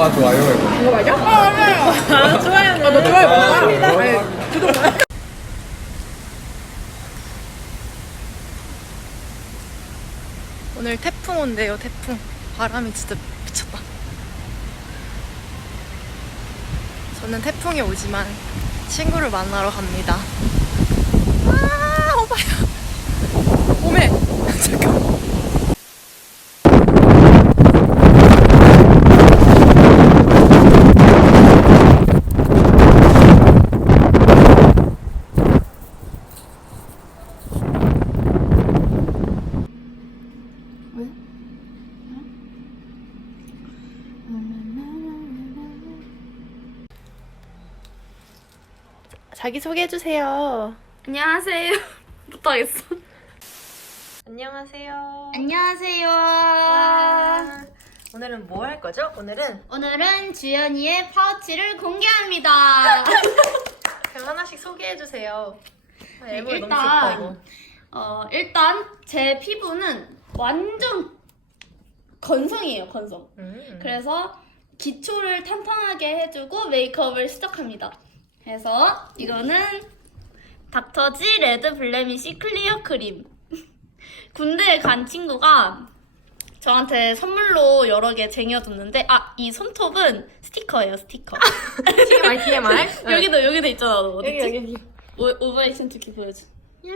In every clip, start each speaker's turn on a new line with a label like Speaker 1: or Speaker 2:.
Speaker 1: 와 좋아요 이거.
Speaker 2: 이거 맞아? 어, 맞아요. 아, 좋아요. 아, 너 좋아요. 감사합니다. 네, 구독.
Speaker 3: 오늘 태풍 온대요, 태풍. 바람이 진짜 미쳤다. 저는 태풍이 오지만 친구를 만나러 갑니다. 아, 오빠야. 오메. 잠깐만. 자기 소개해주세요.
Speaker 4: 안녕하세요. 못하겠어.
Speaker 3: 안녕하세요.
Speaker 4: 안녕하세요.
Speaker 3: 오늘은 뭐 할 거죠? 오늘은
Speaker 4: 오늘은 주연이의 파우치를 공개합니다.
Speaker 3: 그럼 하나씩 소개해주세요. 아,
Speaker 4: 네,
Speaker 3: 앨범
Speaker 4: 일단-
Speaker 3: 너무 귀엽다, 이거.
Speaker 4: 어, 일단 제 피부는 완전 건성이에요, 건성.
Speaker 3: 음.
Speaker 4: 그래서 기초를 탄탄하게 해주고 메이크업을 시작합니다. 그래서 이거는 닥터지 레드 블레미시 클리어 크림. 군대에 간 친구가 저한테 선물로 여러 개 쟁여줬는데 아 이 손톱은 스티커예요 스티커
Speaker 3: TMI, TMI.
Speaker 4: 여기도 여기도 있잖아 너?
Speaker 3: 여기, 여기.
Speaker 4: 오, 오버액션 특히 보여줘
Speaker 3: 야,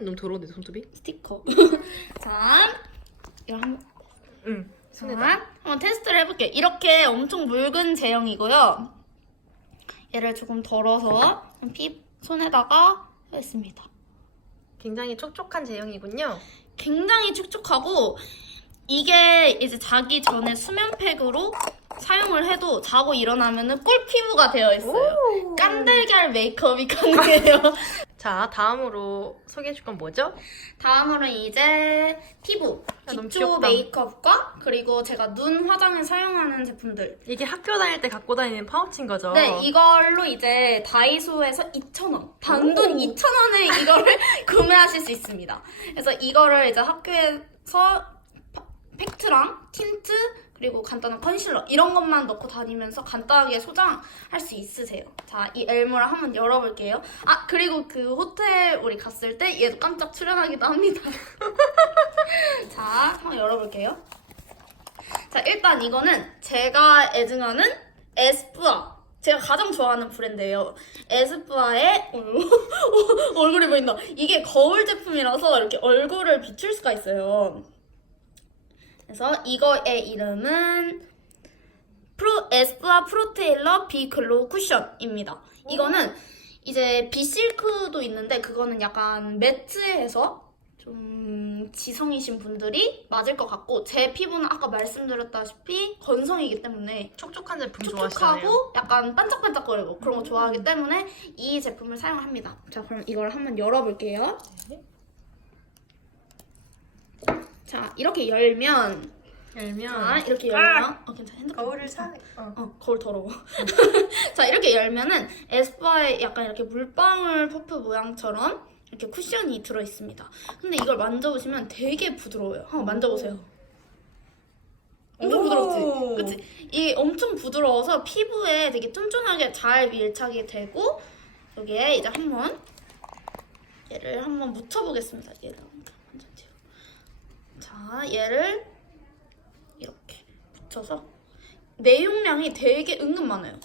Speaker 3: 너무 더러운데, 손톱이?
Speaker 4: 스티커 자 이거 한
Speaker 3: 응.
Speaker 4: 자, 한번 테스트를 해볼게요. 이렇게 엄청 묽은 제형이고요. 얘를 조금 덜어서 피 손에다가 했습니다.
Speaker 3: 굉장히 촉촉한 제형이군요.
Speaker 4: 굉장히 촉촉하고 이게 이제 자기 전에 수면팩으로 사용을 해도 자고 일어나면은 꿀 피부가 되어 있어요. 깐달걀 메이크업이 가능해요.
Speaker 3: 자, 다음으로 소개해 줄 건 뭐죠?
Speaker 4: 다음으로는 이제 피부,
Speaker 3: 야, 너무
Speaker 4: 기초
Speaker 3: 귀엽다.
Speaker 4: 메이크업과 그리고 제가 눈 화장에 사용하는 제품들
Speaker 3: 이게 학교 다닐 때 갖고 다니는 파우치인 거죠?
Speaker 4: 네, 이걸로 이제 다이소에서 2,000원, 단돈 2,000원에 이거를 구매하실 수 있습니다. 그래서 이거를 이제 학교에서 파- 팩트랑 틴트 그리고 간단한 컨실러 이런 것만 넣고 다니면서 간단하게 소장할 수 있으세요. 자, 이 엘모를 한번 열어볼게요. 아, 그리고 그 호텔 우리 갔을 때 얘도 깜짝 출연하기도 합니다. 자, 한번 열어볼게요. 자, 일단 이거는 제가 애증하는 에스쁘아. 제가 가장 좋아하는 브랜드예요. 에스쁘아의 얼굴이 보인다. 이게 거울 제품이라서 이렇게 얼굴을 비출 수가 있어요. 그래서 이거의 이름은 프로 에스쁘아 프로테일러 비 글로우 쿠션입니다. 이거는 이제 비실크도 있는데 그거는 약간 매트해서 좀 지성이신 분들이 맞을 것 같고 제 피부는 아까 말씀드렸다시피 건성이기 때문에
Speaker 3: 촉촉한 제품.
Speaker 4: 촉촉하고 약간 반짝반짝거리고 그런 거 좋아하기 때문에 이 제품을 사용합니다. 자 그럼 이걸 한번 열어볼게요. 자 이렇게 열면
Speaker 3: 열면
Speaker 4: 자 이렇게 열면 어 괜찮아 핸드폰
Speaker 3: 거울을 사. 어.
Speaker 4: 어, 거울 더러워. 자, 이렇게 열면은 에스쁘아에 약간 이렇게 물방울 퍼프 모양처럼 이렇게 쿠션이 들어 있습니다. 근데 이걸 만져보시면 되게 부드러워요. 한번 만져보세요. 엄청
Speaker 3: 오.
Speaker 4: 부드럽지? 그치? 이게 엄청 부드러워서 피부에 되게 쫀쫀하게 잘 밀착이 되고 여기에 이제 한번 얘를 한번 묻혀보겠습니다. 얘를. 자, 얘를 이렇게 붙여서 내용량이 되게 은근 많아요.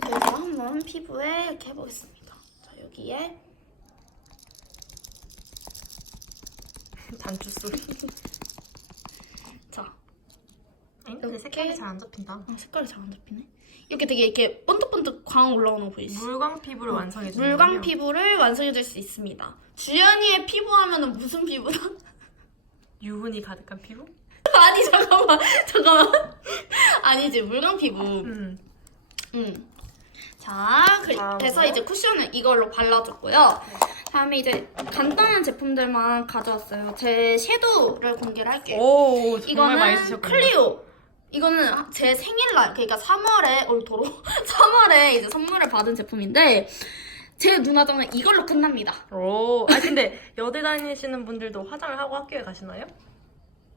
Speaker 4: 그래서 한번 피부에 이렇게 해보겠습니다. 자, 여기에
Speaker 3: 단추 소리.
Speaker 4: 자,
Speaker 3: 아니, 근데
Speaker 4: 이렇게.
Speaker 3: 색깔이 잘 안 잡힌다.
Speaker 4: 아, 색깔이 잘 안 잡히네. 이렇게 되게 이렇게 번뜩번뜩 광 올라오는 거 보이시죠?
Speaker 3: 물광 피부를 완성해 주는
Speaker 4: 물광 피부를 완성해 줄 수 있습니다. 주연이의 피부 하면은 무슨 피부다?
Speaker 3: 유분이 가득한 피부?
Speaker 4: 아니 잠깐만 잠깐만 아니지 물광 피부.
Speaker 3: 음.
Speaker 4: 음. 자, 그-
Speaker 3: 다음으로?
Speaker 4: 그래서 이제 쿠션을 이걸로 발라줬고요. 다음에 이제 간단한 제품들만 가져왔어요. 제 섀도우를 공개를 할게요.
Speaker 3: 오, 정말
Speaker 4: 이거는
Speaker 3: 쓰셨군요.
Speaker 4: 클리오. 이거는 제 생일날, 그러니까 3월에, 어, 도로. 3월에 이제 선물을 받은 제품인데, 제 눈화장은 이걸로 끝납니다.
Speaker 3: 오, 아 근데 여대 다니시는 분들도 화장을 하고 학교에 가시나요?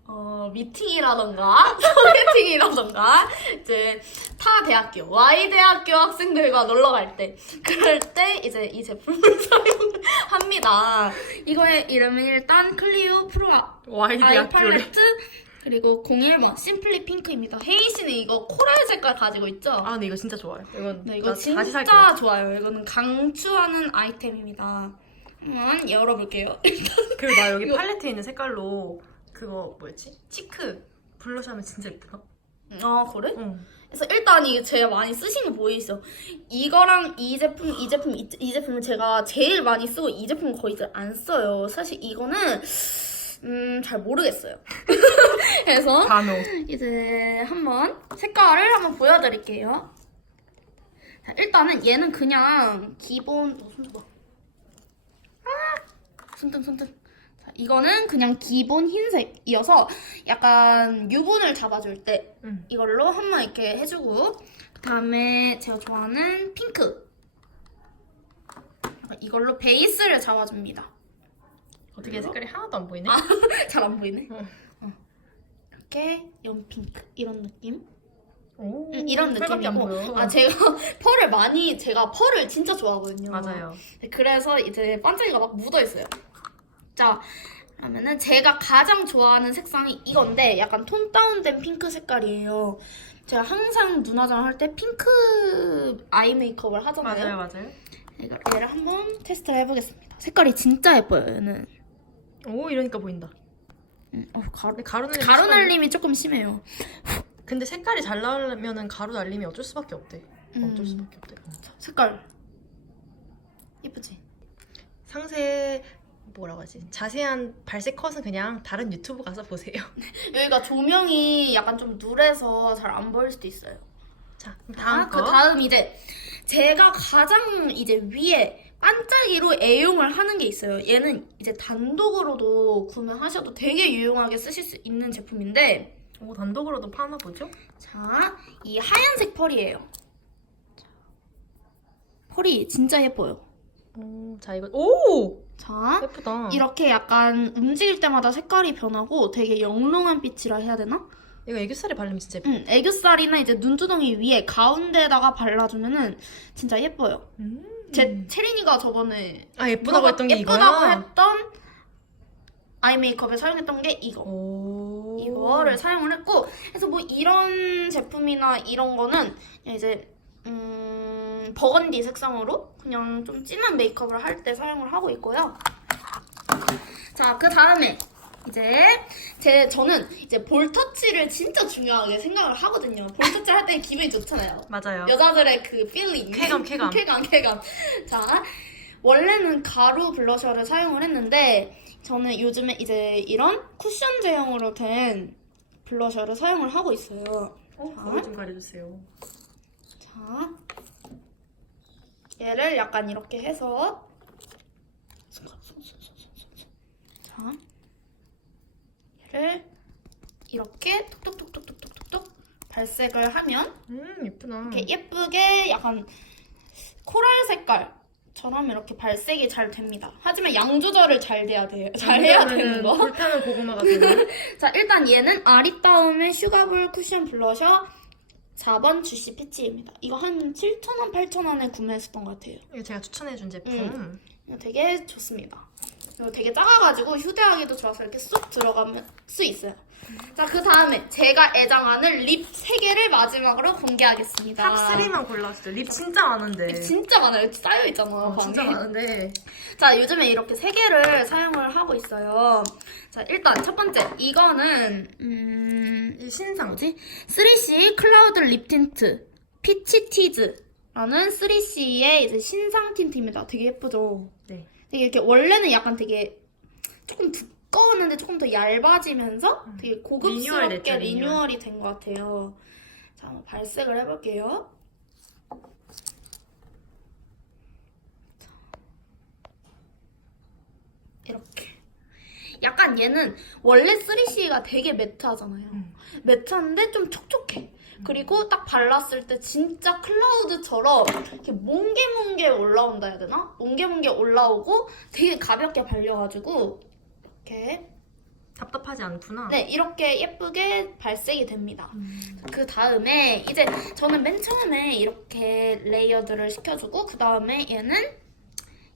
Speaker 4: 어, 미팅이라던가 소개팅이라던가 이제 타 대학교 Y 대학교 학생들과 놀러 갈 때 그럴 때 이제 이 제품을 사용합니다. 이거의 이름은 일단 클리오 프로
Speaker 2: 와이드
Speaker 4: 아이
Speaker 2: 학교를.
Speaker 4: 팔레트 그리고 01번 심플리 핑크입니다. 혜인 씨는 이거 코랄 색깔 가지고 있죠?
Speaker 2: 아 근데 이거 진짜 좋아요. 이건
Speaker 4: 네, 이거
Speaker 2: 나 다시 살것
Speaker 4: 진짜
Speaker 2: 같아.
Speaker 4: 좋아요. 이거는 강추하는 아이템입니다. 한번 열어볼게요.
Speaker 2: 그리고 나 여기 팔레트에 있는 색깔로 그거 뭐였지? 치크 블러셔 하면 진짜 예쁘다.
Speaker 4: 아 그래?
Speaker 2: 응.
Speaker 4: 그래서 일단 이게 제가 많이 쓰신 거 보이시죠? 이거랑 이 제품, 이 제품, 이, 이 제품을 제가 제일 많이 쓰고 이 제품은 거의 잘 안 써요. 사실 이거는 음, 잘 모르겠어요. 그래서
Speaker 2: 단호.
Speaker 4: 이제 한번 색깔을 한번 보여드릴게요. 자, 일단은 얘는 그냥 기본 어, 손 봐. 아, 손등 손등. 자, 이거는 그냥 기본 흰색이어서 약간 유분을 잡아줄 때
Speaker 2: 응.
Speaker 4: 이걸로 한번 이렇게 해주고 그다음에 제가 좋아하는 핑크. 이걸로 베이스를 잡아줍니다.
Speaker 2: 어떻게 색깔이 하나도 안 보이네?
Speaker 4: 잘안 보이네.
Speaker 2: 응.
Speaker 4: 어. 이렇게 연핑크 이런 느낌.
Speaker 2: 오,
Speaker 4: 음, 이런
Speaker 2: 펄밖에 안
Speaker 4: 느낌이고
Speaker 2: 보여.
Speaker 4: 아 제가 펄을 많이 제가 펄을 진짜 좋아하거든요.
Speaker 2: 맞아요.
Speaker 4: 네, 그래서 이제 반짝이가 막 묻어 있어요. 자 그러면은 제가 가장 좋아하는 색상이 이건데 약간 톤 다운된 핑크 색깔이에요. 제가 항상 눈화장 할 때 핑크 아이 메이크업을 하잖아요.
Speaker 2: 맞아요, 맞아요.
Speaker 4: 이거 얘를 한번 테스트를 해보겠습니다. 색깔이 진짜 예뻐요. 얘는.
Speaker 2: 오 이러니까 보인다.
Speaker 4: 음, 어, 가루
Speaker 2: 근데 가루 날림
Speaker 4: 가루. 날림이 조금 심해요.
Speaker 2: 근데 색깔이 잘 나오려면은 가루 날림이 어쩔 수밖에 없대.
Speaker 4: 음.
Speaker 2: 어쩔 수밖에 없대. 어.
Speaker 4: 색깔 예쁘지?
Speaker 2: 상세 뭐라고 하지? 자세한 발색 컷은 그냥 다른 유튜브 가서 보세요.
Speaker 4: 여기가 조명이 약간 좀 누래서 잘 안 보일 수도 있어요.
Speaker 2: 자, 그럼 다음
Speaker 4: 아,
Speaker 2: 거.
Speaker 4: 그 다음 이제 제가 가장 이제 위에 반짝이로 애용을 하는 게 있어요. 얘는 이제 단독으로도 구매하셔도 되게 유용하게 쓰실 수 있는 제품인데
Speaker 2: 오 단독으로도 파나 보죠?
Speaker 4: 자, 이 하얀색 펄이에요. 자, 펄이 진짜 예뻐요.
Speaker 2: 오, 자 이거 오
Speaker 4: 자,
Speaker 2: 예쁘다.
Speaker 4: 이렇게 약간 움직일 때마다 색깔이 변하고 되게 영롱한 빛이라 해야 되나?
Speaker 2: 이거 애교살에 바르면 진짜 예뻐.
Speaker 4: 응, 애교살이나 이제 눈두덩이 위에 가운데다가 발라주면은 진짜 예뻐요.
Speaker 2: 음.
Speaker 4: 제 체린이가 저번에
Speaker 2: 아 예쁘다고 했던 게
Speaker 4: 예쁘다고
Speaker 2: 이거야.
Speaker 4: 했던 아이 메이크업에 사용했던 게 이거.
Speaker 2: 오.
Speaker 4: 이거를 사용을 했고 그래서 뭐 이런 제품이나 이런 거는 그냥 이제 음, 버건디 색상으로 그냥 좀 진한 메이크업을 할 때 사용을 하고 있고요. 자, 그 다음에 이제 제 저는 이제 볼 터치를 진짜 중요하게 생각을 하거든요. 볼 터치 할 때 기분이 좋잖아요.
Speaker 2: 맞아요.
Speaker 4: 여자들의 그 필링.
Speaker 2: 쾌감, 쾌감.
Speaker 4: 쾌감, 쾌감. 자, 원래는 가루 블러셔를 사용을 했는데, 저는 요즘에 이제 이런 쿠션 제형으로 된 블러셔를 사용을 하고 있어요.
Speaker 2: 어, 좀 가려주세요.
Speaker 4: 자, 얘를 약간 이렇게 해서, 손가락, 손, 손, 손, 손, 손, 손. 자, 얘를 이렇게 톡톡톡톡톡톡톡 발색을 하면
Speaker 2: 음 예쁘다.
Speaker 4: 이렇게 예쁘게 약간 코랄 색깔처럼 이렇게 발색이 잘 됩니다. 하지만 양 조절을 잘 돼야 돼요. 잘 해야 되는 거.
Speaker 2: 불타는 고구마 같은 거.
Speaker 4: 자, 일단 얘는 아리따움의 슈가볼 쿠션 블러셔 4번 주시 피치입니다. 이거 한 7,000원, 8,000원에 구매했었던 것 같아요.
Speaker 2: 이거 제가 추천해준 제품.
Speaker 4: 음. 이거 되게 좋습니다. 이거 되게 작아가지고 휴대하기도 좋아서 이렇게 쏙 들어갈 수 있어요. 자, 그 다음에 제가 애정하는 립 3개를 마지막으로 공개하겠습니다.
Speaker 2: 탑 3만 골라주세요. 립 진짜 많은데.
Speaker 4: 립 진짜 많아요. 쌓여있잖아.
Speaker 2: 어,
Speaker 4: 방에.
Speaker 2: 진짜 많은데.
Speaker 4: 자, 요즘에 이렇게 세 개를 사용을 하고 있어요. 자, 일단 첫 번째. 이거는, 음,
Speaker 2: 이 신상.
Speaker 4: 뭐지? 3C 클라우드 립 틴트. 피치 티즈라는 3C의 이제 신상 틴트입니다. 되게 예쁘죠?
Speaker 2: 네.
Speaker 4: 되게 이렇게 원래는 약간 되게 조금 두꺼웠는데 조금 더 얇아지면서 되게
Speaker 2: 리뉴얼
Speaker 4: 고급스럽게
Speaker 2: 됐죠, 리뉴얼.
Speaker 4: 리뉴얼이 된 것 같아요. 자, 한번 발색을 해볼게요. 자, 이렇게. 약간 얘는 원래 3C가 되게 매트하잖아요.
Speaker 2: 음.
Speaker 4: 매트한데 좀 촉촉해. 그리고 딱 발랐을 때 진짜 클라우드처럼 이렇게 몽게몽게 올라온다 해야 되나? 몽게몽게 올라오고 되게 가볍게 발려가지고 이렇게
Speaker 2: 답답하지 않구나.
Speaker 4: 네, 이렇게 예쁘게 발색이 됩니다.
Speaker 2: 음.
Speaker 4: 그 다음에 이제 저는 맨 처음에 이렇게 레이어드를 시켜주고 그 다음에 얘는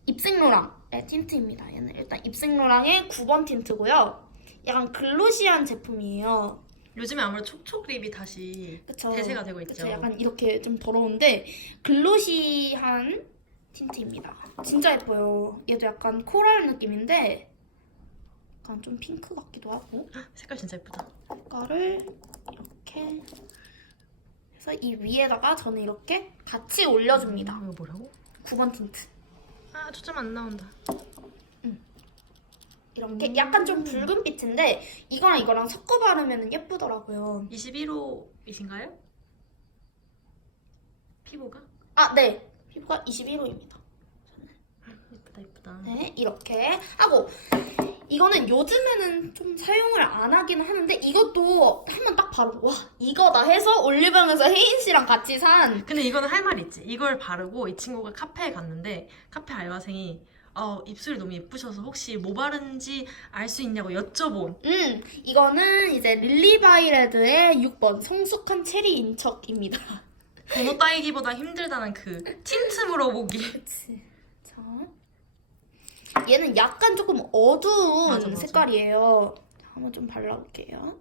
Speaker 4: 입생로랑의 틴트입니다. 얘는 일단 입생로랑의 9번 틴트고요. 약간 글로시한 제품이에요.
Speaker 2: 요즘에 아무래도 촉촉 립이 다시
Speaker 4: 그쵸?
Speaker 2: 대세가 되고 있죠.
Speaker 4: 그쵸? 약간 이렇게 좀 더러운데 글로시한 틴트입니다. 진짜 예뻐요. 얘도 약간 코랄 느낌인데 약간 좀 핑크 같기도 하고
Speaker 2: 색깔 진짜 예쁘다.
Speaker 4: 색깔을 이렇게 해서 이 위에다가 저는 이렇게 같이 올려줍니다.
Speaker 2: 이거 뭐라고?
Speaker 4: 9번 틴트.
Speaker 2: 아 초점 안 나온다.
Speaker 4: 이렇게
Speaker 2: 음.
Speaker 4: 약간 좀 붉은 빛인데 이거랑 이거랑 섞어 바르면 예쁘더라고요.
Speaker 2: 21호이신가요? 피부가?
Speaker 4: 아, 네. 피부가 21호입니다.
Speaker 2: 예쁘다 예쁘다.
Speaker 4: 네, 이렇게 하고 이거는 요즘에는 좀 사용을 안 하긴 하는데 이것도 한번 딱 바르고 와 이거다 해서 올리브영에서 혜인 씨랑 같이 산
Speaker 2: 근데 이거는 할 말 있지. 이걸 바르고 이 친구가 카페에 갔는데 카페 알바생이 어, 입술이 너무 예쁘셔서 혹시 뭐 바른지 알 수 있냐고 여쭤본.
Speaker 4: 음, 이거는 이제 릴리바이레드의 6번 성숙한 체리 인척입니다.
Speaker 2: 번호 따이기보다 힘들다는 그 틴트 물어보기.
Speaker 4: 그치. 자. 얘는 약간 조금 어두운
Speaker 2: 맞아, 맞아.
Speaker 4: 색깔이에요. 자, 한번 좀 발라볼게요.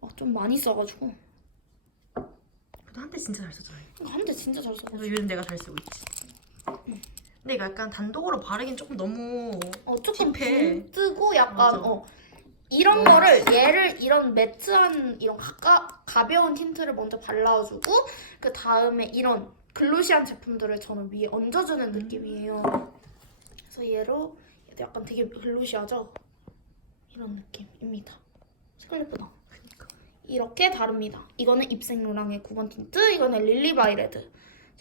Speaker 4: 어, 좀 많이 써가지고.
Speaker 2: 그래도 한때 진짜 잘 썼잖아요.
Speaker 4: 이거 한대 진짜 잘 써가지고.
Speaker 2: 그래서 요즘 내가 잘 쓰고 있지. 근데 이거 약간 단독으로 바르긴 조금 너무
Speaker 4: 어, 조금
Speaker 2: 딥해.
Speaker 4: 붕 뜨고 약간,
Speaker 2: 맞아.
Speaker 4: 어. 이런 거를, 얘를, 이런 매트한, 이런 가까, 가벼운 틴트를 먼저 발라주고, 그 다음에 이런 글로시한 제품들을 저는 위에 얹어주는 느낌이에요. 그래서 얘로, 얘도 약간 되게 글로시하죠? 이런 느낌입니다. 색깔 예쁘다.
Speaker 2: 그니까.
Speaker 4: 이렇게 다릅니다. 이거는 입생로랑의 9번 틴트, 이거는 릴리바이레드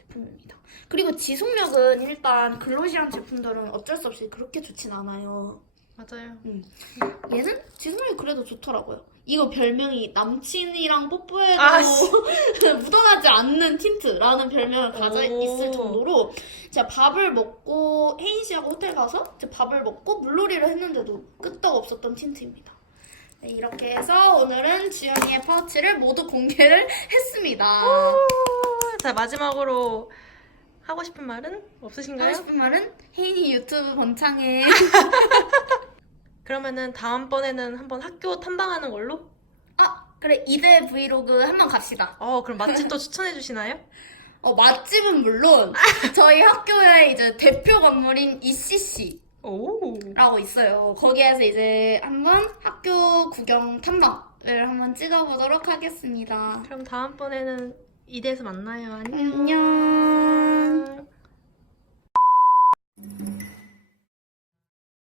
Speaker 4: 제품입니다. 그리고 지속력은 일단 글로시한 제품들은 어쩔 수 없이 그렇게 좋진 않아요.
Speaker 2: 맞아요.
Speaker 4: 얘는 지속력이 그래도 좋더라고요. 이거 별명이 남친이랑 뽀뽀해도
Speaker 2: 아, 씨.
Speaker 4: 묻어나지 않는 틴트라는 별명을 가져
Speaker 2: 오.
Speaker 4: 있을 정도로 제가 밥을 먹고 혜인 씨하고 호텔 가서 이제 밥을 먹고 물놀이를 했는데도 끄떡 없었던 틴트입니다. 네, 이렇게 해서 오늘은 주연이의 파우치를 모두 공개를 했습니다.
Speaker 2: 자 마지막으로 하고 싶은 말은 없으신가요?
Speaker 4: 하고 싶은 말은 혜인이 유튜브 번창해.
Speaker 2: 그러면은 다음번에는 한번 학교 탐방하는 걸로?
Speaker 4: 아 그래 이대 브이로그 한번 갑시다.
Speaker 2: 어 그럼 맛집도 추천해 주시나요?
Speaker 4: 어, 맛집은 물론 저희 학교의 이제 대표 건물인 ECC라고
Speaker 2: 오.
Speaker 4: 있어요. 거기에서 이제 한번 학교 구경 탐방을 한번 찍어보도록 하겠습니다.
Speaker 2: 그럼 다음번에는 이대에서 만나요. 안녕.
Speaker 4: 안녕.